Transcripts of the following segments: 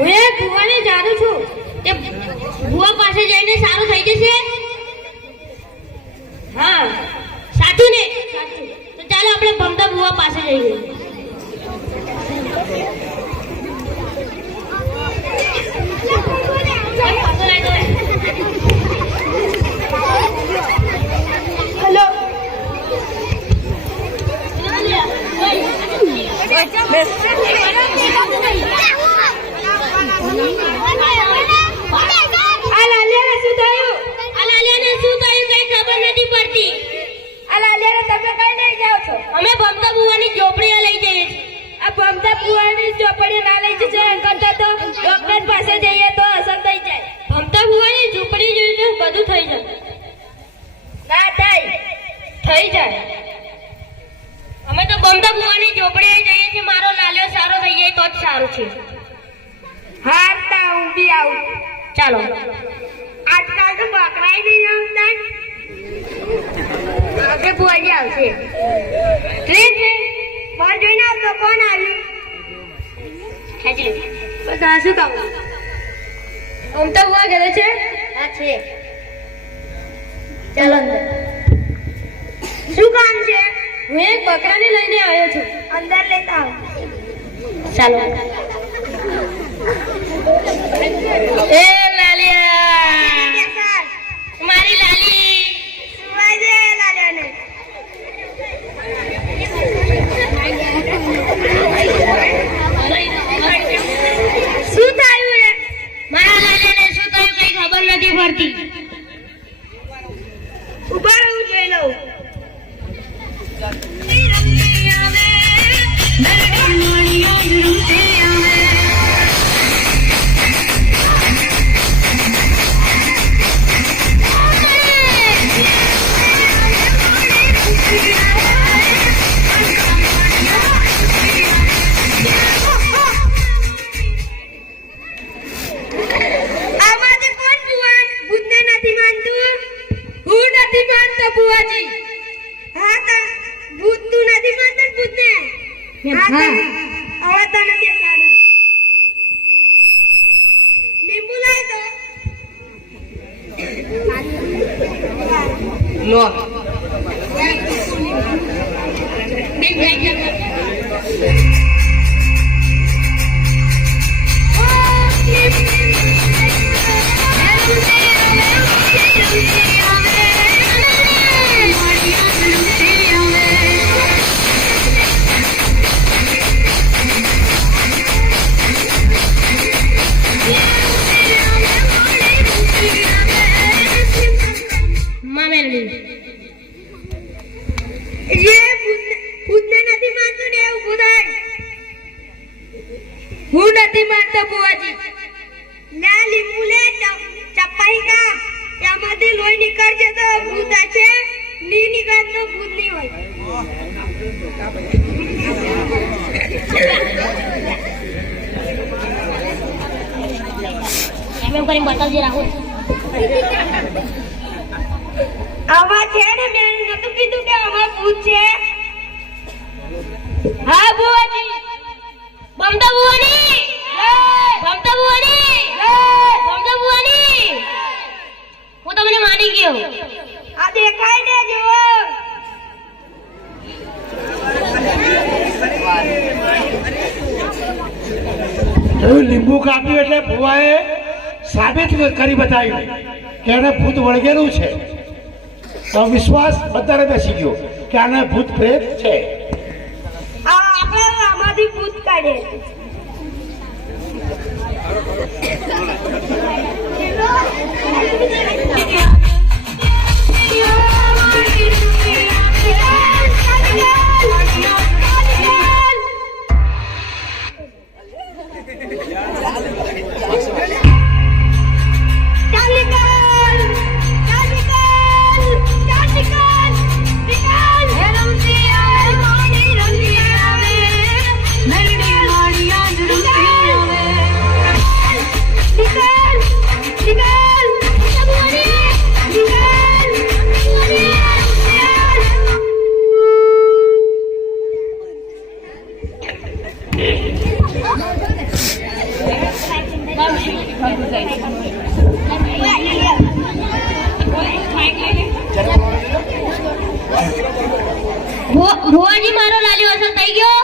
હું એ ભુવાને જાણું છું તે ભુવા પાસે જઈને સારું થઈ જશે. હા સાચું ને? સાચું. તો ચાલો આપણે ભમતા ભુવા પાસે જઈએ. હેલો અમે ભમતા બુવાની ચોપડીઓ લઈ જઈએ છીએ. આ ભમતા બુવાની ચોપડીઓ ના લઈ જશે કરતા તો ડોક્ટર પાસે જઈએ તો અસર થઈ જાય. ભમતા બુવાની ચોપડી જોઈ તો બધું થઈ જાય. ના થાય, થઈ જાય. અમે તો ભમતા બુવાની ચોપડીએ જઈએ છીએ. મારો લાલ્યો સારો થઈ જાય તો જ સારું છે. હારતા હું બી આવું. ચાલો. આજકાલ તો બકરાય નહીં આવતા. આપણે ભુવાજી આવશે. ટ્રેન છે બહાર જોઈને આવતો. કોણ આવ્યું? ખેંચી લે. બધા શું કામ? અમતા ભુવા ઘરે છે? હા છે. ચાલો અંદર. શું કામ છે? હું એક બકરાને લઈને આવ્યો છું. અંદર લેતા આવો. ચાલો. એ લાલિયા મારી લાલી સુવાજે લાલિયાને. શું થયું? મારા લાલિયાને શું થયું કઈ ખબર નથી પડતી. ઉભા રહું જોઈ લઉં. બતાવજે રાહુલ. આવા છે ને મેં નતું કીધું કે આવા ભૂત છે. હા બુવાજી. ભમતા બુવાની જય. ભમતા બુવાની જય. ભમતા બુવાની. હું તમને માની ગયો. આ દેખાય ને જુઓ. લીંબુ કાપ્યું એટલે ભુવાએ સાબિત કરી બતાવ્યું કે આને ભૂત વળગેલું છે. તો વિશ્વાસ બધાને બેસી ગયો કે આને ભૂત પ્રેત છે. આપણે આમાંથી ભૂત કાઢે. ભુવાજી મારો લાલ્યો અસર થઈ ગયો.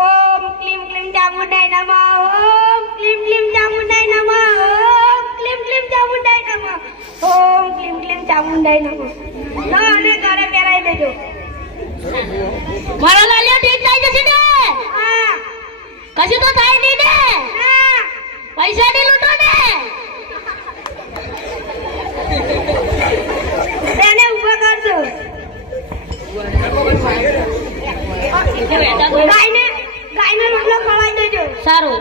ઓમ ક્લીમ ક્લીમ ચામુંડાય નમઃ. ઓમ ક્લીમ ક્લીમ ચામુંડાય નમઃ. ઓમ ક્લીમ ક્લીમ ચામુંડાય નમઃ. ઓમ ક્લીમ ક્લીમ ચામુંડાય નમઃ. ના અને ઘરે પહેરાઈ દેજો. મારો લાલ્યો ઠીક થઈ જશે ને? હા. કશું તો થાય નહીં ને? ના. પૈસા ની લૂંટો ને? તેને ઉભા કરજો. ગાયને રોટલો ખવાઈ દેજો. સારું.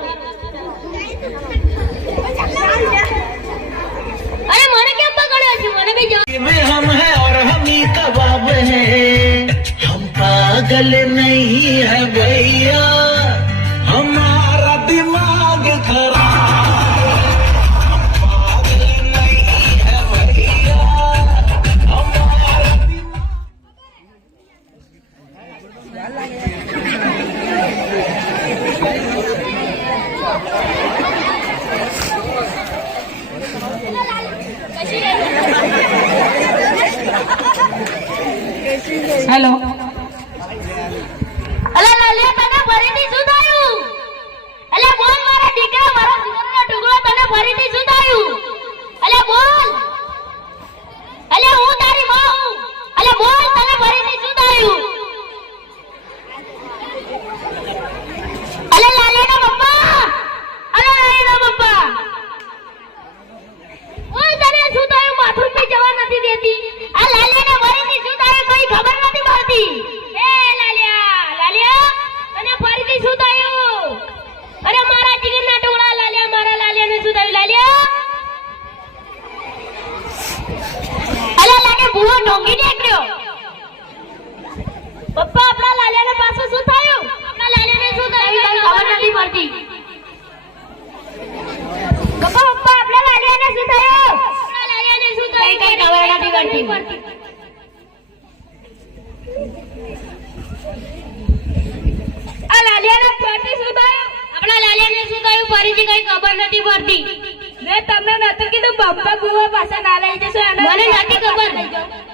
અરે મને કેમ પકડ્યો છે? મને બી જવા. में हम है और हम ही कबाब है हम पागल नहीं है भैया हमारा दिमाग खराब हम पागल नहीं है भैया हमारा હેલો. અલા લાલિયા તને ફરીથી શું થયું? અલા બોલ મારા દીકરા, મારો જીવનનો ટુકડો, તને ફરીથી શું થયું? અલા બોલ. અલા હું તારી માં હું. અલા બોલ, તને ફરીથી શું થયું? અલા લાલિયાના પપ્પા. અલા લાલિયાના પપ્પા. ઓય તને શું થયું? માથું પે જવા નથી દેતી. આ લાલિયાને ફરીથી શું થયું? કઈ ખબર નથી પડતી. એ લાલિયા, લાલિયા તને ફરીથી શું થયું? અરે મારા જીગરના ટુકડા લાલિયા, મારા લાલિયાને શું થયું? લાલિયા અલા લાગે ભૂવો ઢોંગી નીકળ્યો. પપ્પા આપણા લાલિયાને પાસે શું થયું? આપણા લાલિયાને શું થયું? કઈ ખબર નથી પડતી. પપ્પા આપણા લાલિયાને શું થયું? આપણા લાલિયાને શું થયું? કઈ ખબર નથી પડતી. આ લાલિયાને ફરીથી શું થયું? આપણા લાલિયાને શું થયું? ફરીથી કઈ ખબર નથી પડતી. મેં તમને નતું કીધું બપ્પા બુવા પાસે ના લઈ જશો? મને નથી ખબર.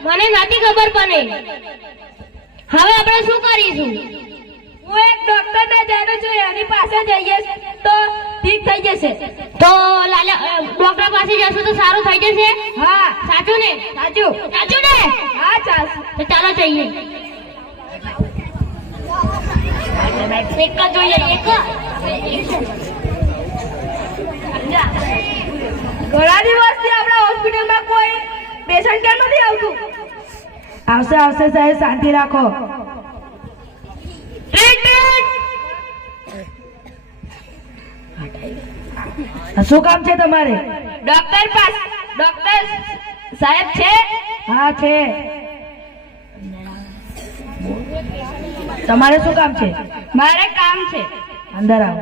મને નથી ખબર પણ હવે આપણે શું કરીશું? હું એક ડોક્ટર ને જાણું છું, એની પાસે જઈએ તો ઠીક થઈ જશે. તો ડોક્ટર પાસે જશું તો સારું થઈ જશે? હા. સાચું ને? સાચું. સાચું ને? હા ચાલશે. તો ચાલો જઈએ. એક જ જોઈએ. એક ઘણા દિવસથી આપણા હોસ્પિટલમાં કોઈ પેશન્ટ કેમ નથી આવતું? આવશે આવશે સાહેબ, શાંતિ રાખો. શું કામ છે તમારે? ડોક્ટર સાહેબ છે? હા છે. તમારે શું કામ છે? મારે કામ છે. અંદર આવો.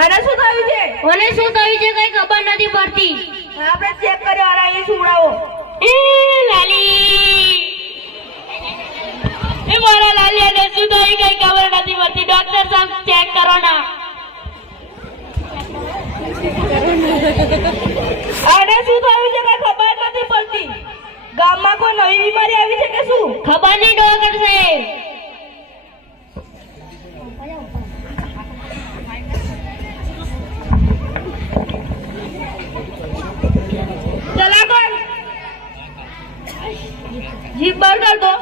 આને શું થયું છે? મને શું થયું છે કઈ ખબર નથી પડતી. આપણે ચેક કર્યો. આને અહીં સુવડાવો. એ લાલી, એ મારા લાલિયાને શું થયું કઈ ખબર નથી પડતી. ડોક્ટર સાહેબ ચેક કરો ના. આને શું થયું છે કઈ ખબર નથી પડતી. ગામમાં કોઈ નવી બીમારી આવી છે કે શું? ખબર નહીં ડોક્ટર સાહેબ. ચલા કોણ જીભ બહાર કર દો.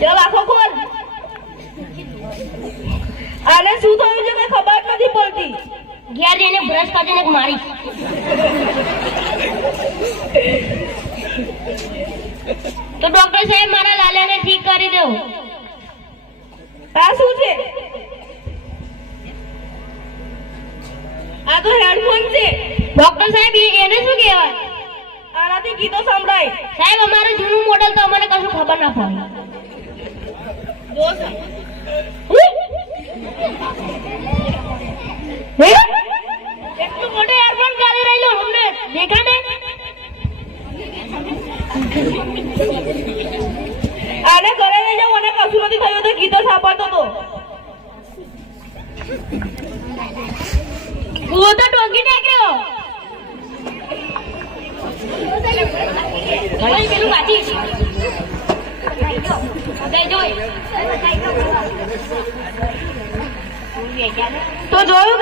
ચાલ આખો ખોલ. આને શું થયું છે કઈ ખબર નથી પડતી. ઘેર જઈને બ્રશ કાઢીને મારી. તો ડોક્ટર સાહેબ મારા લાલાને ઠીક કરી દો. આ શું છે? આ તો હેડફોન છે. ડોક્ટર સાહેબ એને શું કહેવાય? આનાથી ગીતો સંભળાય. સાહેબ અમારું જૂનું મોડેલ તો અમને કશું ખબર ના પડે. એટલું મોટો હેડફોન કાઢી રહેલો અમને દેખા ને. આને ઘરે લઈ જાવ. મને કશું નથી થયું તો ગીતો સાંભળતો તો. હું તો ડોંગી નીકળ્યો. ઓય, પેલું વાંચી. હવે જોઈ. તો જોયું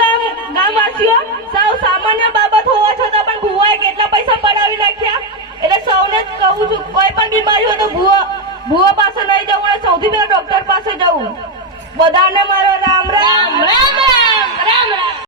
ગામવાસીઓ, સાવ સામાન્ય બાબત હોવા છતાં પણ ભુવાએ કેટલા પૈસા પડાવી નાખ્યા. એટલે સૌને જ કહું છું, કોઈ પણ બીમારી હોય તો ભુવા પાસે નહીં જવું અને સૌથી પહેલા ડોક્ટર પાસે જવું. બધાને મારો રામ રામ. રામ રામ રામ રામ રામ.